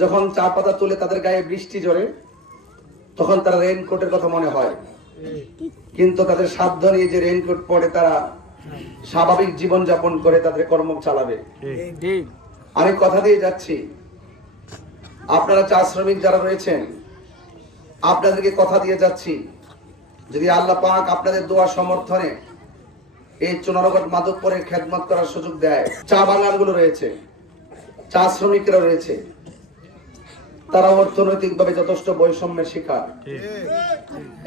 যখন চা পাতা তুলে তাদের গায়ে বৃষ্টি ঝরে তখন তারা রেইনকোটের কথা মনে হয়, কিন্তু তাদের সাধ্য নিয়ে যে রেইনকোট পরে তারা স্বাভাবিক জীবন যাপন করে তাদের কর্ম চালাবে। আমি কথা দিয়ে যাচ্ছি, আপনারা চা শ্রমিক যারা রয়েছেন আপনাদেরকে কথা দিয়ে যাচ্ছি, যদি আল্লাহ পাক আপনাদের দোয়া সমর্থনে এই চুনারগড় মাধবপুরের খেদমত করার সুযোগ দেয়, চা বাগানগুলো রয়েছে, চা শ্রমিকরা রয়েছে, তারা অর্থনৈতিকভাবে যথেষ্ট বৈষম্যের শিকার।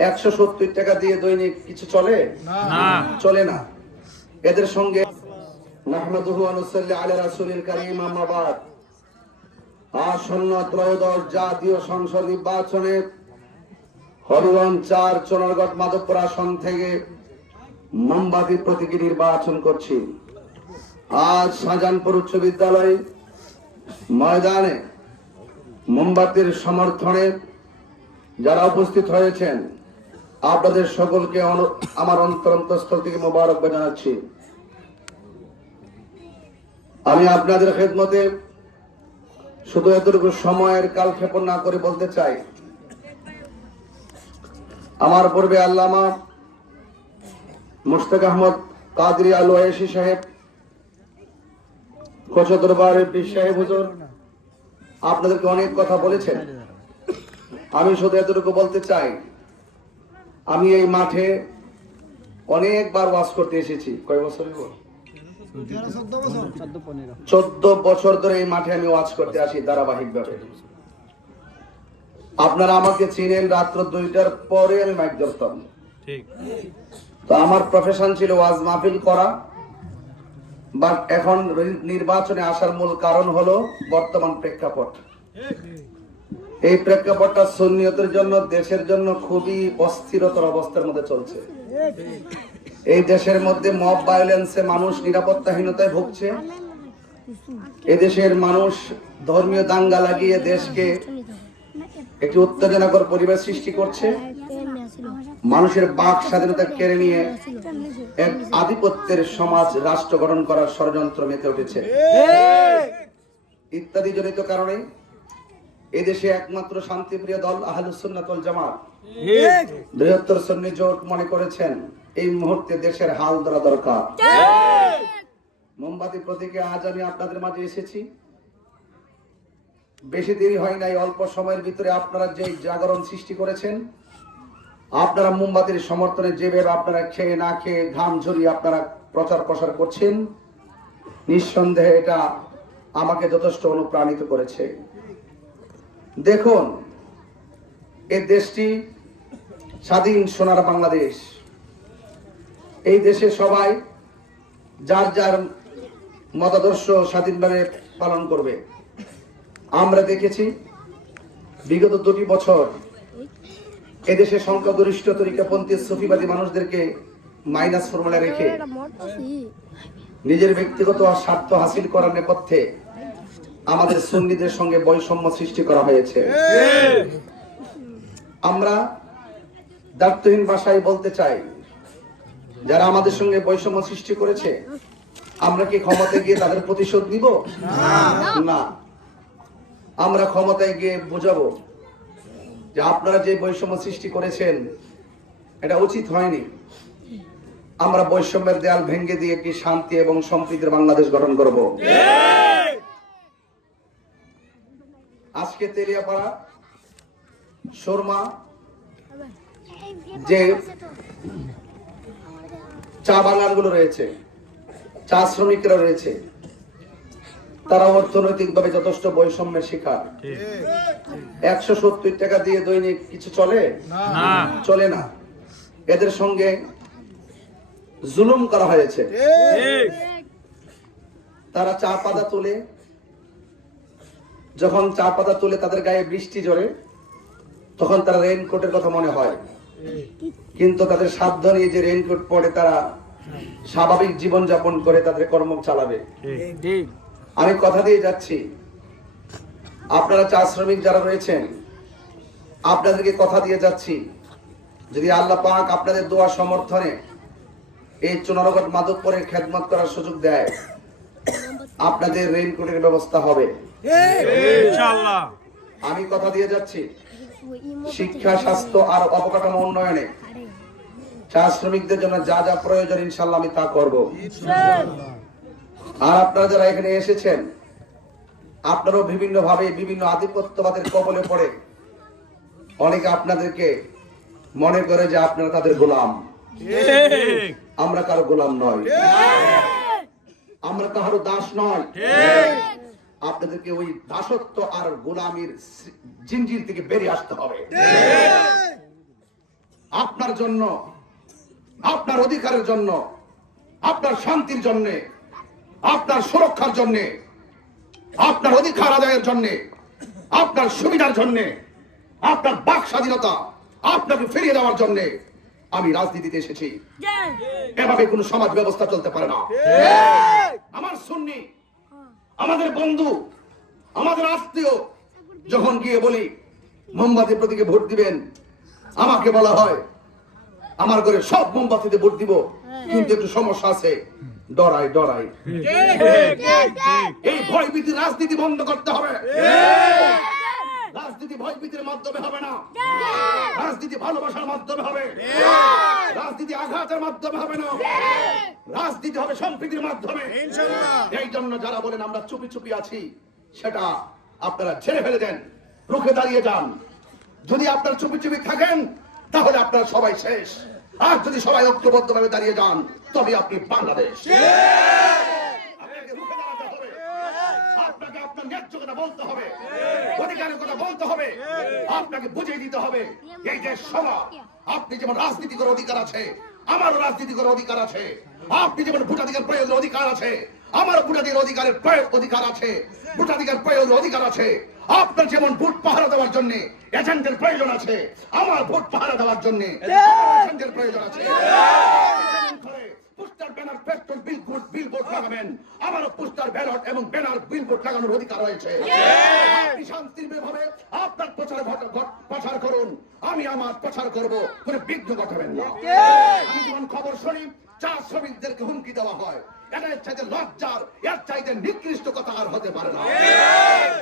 170 টাকা দিয়ে দৈনিক কিছু চলে না, চলে না। এদের সঙ্গে নাহমাদুহু ওয়া নুসাল্লি আলা রাসূলিল কারীম, আম্মা বাদ। আসন্ন ত্রয়োদশ জাতীয় সংসদ নির্বাচনে হবিগঞ্জ 4 চুনারগড় মাধবপুর আসন থেকে মোমবাতি প্রতীকে নির্বাচন করছি। আজ শাহজাহানপুর উচ্চ বিদ্যালয় ময়দানে মোমবাতির সমর্থনে যারা উপস্থিত হয়েছেন আপনাদের সকলকে আমার অন্তরস্থল থেকে মোবারকবাদ জানাচ্ছি। আমি আপনাদের খেদমতে শুধু এতটুকু সময়ের কালক্ষেপণ না করে বলতে চাই, আমার পূর্বে আল্লামা মুশতাক আহমদ কাদরি আল ওয়াইসি সাহেব, কোচা দরবারের পীর সাহেব হুজুর আপনাদেরকে অনেক কথা বলেছেন। আমি শুধু এতটুকু বলতে চাই, আমি এই মাঠে অনেকবার ওয়াজ করতে এসেছি। কয় বছর? 14 বছর ধরে এই মাঠে আমি ওয়াজ করতে আসি ধারাবাহিকভাবে। আপনারা আমাকে চিনেন, রাত্র 2টার পরে আমি মাইক ধরতাম। তো আমার প্রফেশন ছিল ওয়াজ মাহফিল করা, বাট এখন নির্বাচনে আসার মূল কারণ হলো বর্তমান প্রেক্ষাপট। এই প্রেক্ষাপটটা সুন্নিয়তের জন্য, দেশের জন্য খুবই অস্থিরতর অবস্থার মধ্যে চলছে। এই দেশের মধ্যে মব ভায়োলেন্সে মানুষ নিরাপত্তাহীনতায় ভুগছে। এদেশের মানুষ ধর্মীয় দাঙ্গা লাগিয়ে দেশকে একটি উত্তেজনাকর পরিবেশ সৃষ্টি করছে। মানুষের বাক স্বাধীনতা কেড়ে নিয়ে এক আধিপত্যের সমাজ রাষ্ট্র গঠন করার ষড়যন্ত্র মেতে উঠেছে। ইত্যাদি জনিত কারণে এদেশে একমাত্র শান্তিপ্রিয় দল আহলুস সুন্নাত ওয়াল জামাত, বৃহত্তর সুন্নি জোট মনে করেছেন এই মুহূর্তে দেশের হাল ধরা দরকার। মোমবাতি প্রতীকে আজ আমি আপনাদের মাঝে এসেছি। বেশি দেরি হয় নাই, অল্প সময়ের ভিতরে আপনারা যে জাগরণ সৃষ্টি করেছেন, আপনারা মোমবাতির সমর্থনে যেভাবে আপনারা খেয়ে না খেয়ে ঘাম ঝরিয়ে আপনারা প্রচার প্রসার করছেন, নিঃসন্দেহে এটা আমাকে যথেষ্ট অনুপ্রাণিত করেছে। দেখুন, এই দেশটি স্বাধীন সোনার বাংলাদেশ। এই দেশে সবাই যার যার মতাদর্শ স্বাধীনভাবে পালন করবে। আমরা দেখেছি বিগত 2টি বছর এদেশে সংখ্যাগরিষ্ঠ তরিকাপন্থী সুফিবাদী মানুষদেরকে মাইনাস ফর্মুলা রেখে নিজের ব্যক্তিগত স্বার্থ হাসিল করার নেপথ্যে আমাদের সুন্নিদের সঙ্গে বৈষম্য সৃষ্টি করা হয়েছে। আমরা দায়িত্বহীন ভাষায় বলতে চাই, যারা আমাদের সঙ্গে বৈষম্য সৃষ্টি করেছে আমরা কি ক্ষমতায় গিয়ে তাদের প্রতিশোধ নিব? না, আমরা ক্ষমতায় গিয়ে বুঝাবো যে আপনারা যে বৈষম্য সৃষ্টি করেছেন এটা উচিত হয়নি। আমরা বৈষম্যের দেয়াল ভেঙে দিয়ে একটি শান্তি এবং সম্প্রীতির বাংলাদেশ গঠন করব। আজকে তেলিয়াপাড়া শর্মা যে চা বাগানগুলো রয়েছে, চা শ্রমিকরা রয়েছে, তারা অর্থনৈতিকভাবে যথেষ্ট বৈষম্যের শিকার। 170 টাকা দিয়ে দৈনিক কিছু চলে না, চলে না। এদের সঙ্গে জুলুম করা হয়েছে। তারা চা পাতা তুলে, যখন চা পাতা তুলে তাদের গায়ে বৃষ্টি ঝরে তখন তারা রেইনকোটের কথা মনে হয়, কিন্তু তাদের সাধ্য নিয়ে যে রেইনকোট পরে তারা স্বাভাবিক জীবন যাপন করে তাদের কর্ম চালাবে। আমি কথা দিয়ে যাচ্ছি, আপনারা চা শ্রমিক যারা রয়েছেন আপনাদেরকে কথা দিয়ে যাচ্ছি, যদি আল্লাহ পাক আপনাদের দোয়া সমর্থনে এই চুনারগড় মাধবপুরের খেদমত করার সুযোগ দেয়, আপনাদের রেইনকোটের ব্যবস্থা হবে ইনশাআল্লাহ। আমি কথা দিয়ে যাচ্ছি, শিক্ষা, স্বাস্থ্য আর অবকাঠামো উন্নয়নে চা শ্রমিকদের জন্য যা যা প্রয়োজন ইনশাল্লাহ আমি তা করব। আর আপনারা যারা এখানে এসেছেন, আপনারাও বিভিন্ন ভাবে বিভিন্ন আধিপত্যবাদের কবলে পড়ে অনেকে আপনাদেরকে মনে করে যে আপনারা তাদের গোলাম। আমরা কারো গোলাম নয়, আমরা কারো দাস নয়। আপনাদেরকে ওই দাসত্ব আর গোলামির জিঞ্জির থেকে বেরিয়ে আসতে হবে। আপনার জন্য, আপনার অধিকারের জন্য, আপনার শান্তির জন্য, আপনার সুরক্ষার জন্য, আপনার অধিকার আদায়ের জন্য, আপনার সুবিধার জন্য, আপনার বাক স্বাধীনতা আপনাকে ফিরিয়ে দেওয়ার জন্য আমি রাজনীতিতে এসেছি। এভাবে কোন সমাজ ব্যবস্থা চলতে পারে না। আমার সুন্নি, আমাদের বন্ধু, আমাদের আত্মীয় যখন গিয়ে বলি মোমবাতি প্রতীকে ভোট দিবেন, আমাকে বলা হয় আমার ঘরে সব মোমবাতিতে ভোট দিব, কিন্তু একটু সমস্যা আছে, ডরাই ডরাই। এই ভয়ভীতি রাজনীতি বন্ধ করতে হবে। রাজনীতি ভয়ভীতির মাধ্যমে হবে না, রাজনীতি ভালোবাসার মাধ্যমে হবে, রাজনীতি আঘাতের মাধ্যমে হবে না, রাজনীতি হবে সম্প্রীতির মাধ্যমে। এই জন্য যারা বলেন আমরা চুপি চুপি আছি, সেটা আপনারা ছেড়ে ফেলে দেন, রুখে দাঁড়িয়ে যান। যদি আপনারা চুপি চুপি থাকেন তাহলে আপনারা সবাই শেষ। আর যদি সবাই ঐক্যবদ্ধভাবে দাঁড়িয়ে যান তবে আপনি বাংলাদেশ। আপনাকে রুখে দাঁড়াতে হবে, আপনাকে আপনার ন্যায্য কথা বলতে হবে, অধিকারের কথা বলতে হবে, আপনাকে বুঝিয়ে দিতে হবে এই দেশ সবার। আপনি যেমন রাজনীতি করার অধিকার আছে, আমারও রাজনীতি করার অধিকার আছে। আপনি যেমন ভোটাধিকার প্রয়োগের অধিকার আছে, আমারও ভোটাধিকার অধিকারের অধিকার আছে, ভোটাধিকার প্রয়োগের অধিকার আছে। আপনার যেমন ভোট পাহারা দেওয়ার জন্য এজেন্টের প্রয়োজন আছে, আমার ভোট পাহারা দেওয়ার জন্য এজেন্টের প্রয়োজন আছে। পোস্টার, ব্যানার, পেট্রোল, বিলবোর্ড লাগাবেন, আমারও পোস্টার, ব্যালট এবং ব্যানার, বিলবোর্ড লাগানোর অধিকার রয়েছে। আপনি শান্তিভাবে আপনার প্রচার করুন, আমি আমার প্রচার করব, কোনো বিঘ্ন ঘটাবেন না। আমি যখন খবর শুনি চা শ্রমিকদেরকে হুমকি দেওয়া হয়, এর চাইতে লজ্জার, এর চাইতে নিকৃষ্ট কথা আর হতে পারে না।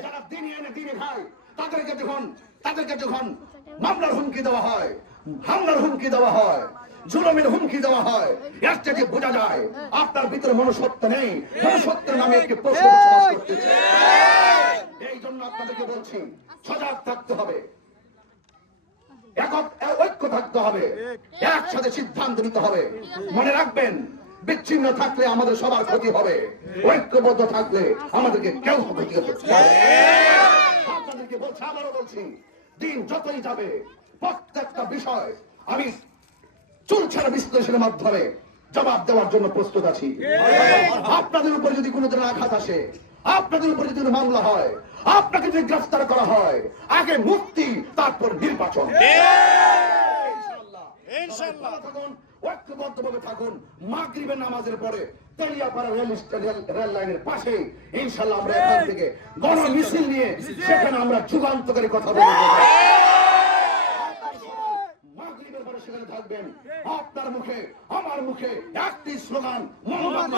যারা দিনে এনে দিনে খায় তাদেরকে যখন মামলার হুমকি দেওয়া হয়, হামলার হুমকি দেওয়া হয়, জুলুমের হুমকি দেওয়া হয়, এর থেকে বোঝা যায় আপনার ভিতরে মনুষ্যত্ব নেই, মনুষ্যত্বের নামে একটি প্রশ্ন বসবাস করতেছে। এই জন্য আপনাদেরকে বলছি সজাগ থাকতে হবে, ঐক্য থাকতে হবে, একসাথে সিদ্ধান্ত নিতে হবে। মনে রাখবেন বিচ্ছিন্ন থাকলে আমাদের সবার ক্ষতি হবে, ঐক্যবদ্ধ থাকলে আমাদেরকে কেউ ক্ষতি করতে পারবে না। আপনাদেরকে বলছি, আবারও বলছি, দিন যতই যাবে প্রত্যেকটা বিষয় আমি চুলছাড়া বিশ্লেষণের মাধ্যমে জবাব দেওয়ার জন্য প্রস্তুত আছি। আপনাদের উপর যদি কোনো ধরনের আঘাত আসে, আপনাদের উপর যদি মামলা হয়, আপনাকে যদি গ্রেফতার করা হয়, আগে মুক্তি তারপর নির্বাচন। ঐক্যবদ্ধভাবে থাকুন। মাগরিবের নামাজের পরে তেলিয়াপাড়া রেল লাইনের পাশে ইনশাআল্লাহ আমরা এখান থেকে গণমিছিল নিয়ে সেখানে আমরা যুগান্তকারী কথা বলবো। মাগরিবের পরে সেখানে থাকবেন, আপনার মুখে আমার মুখে একটি স্লোগান, মোমবাতি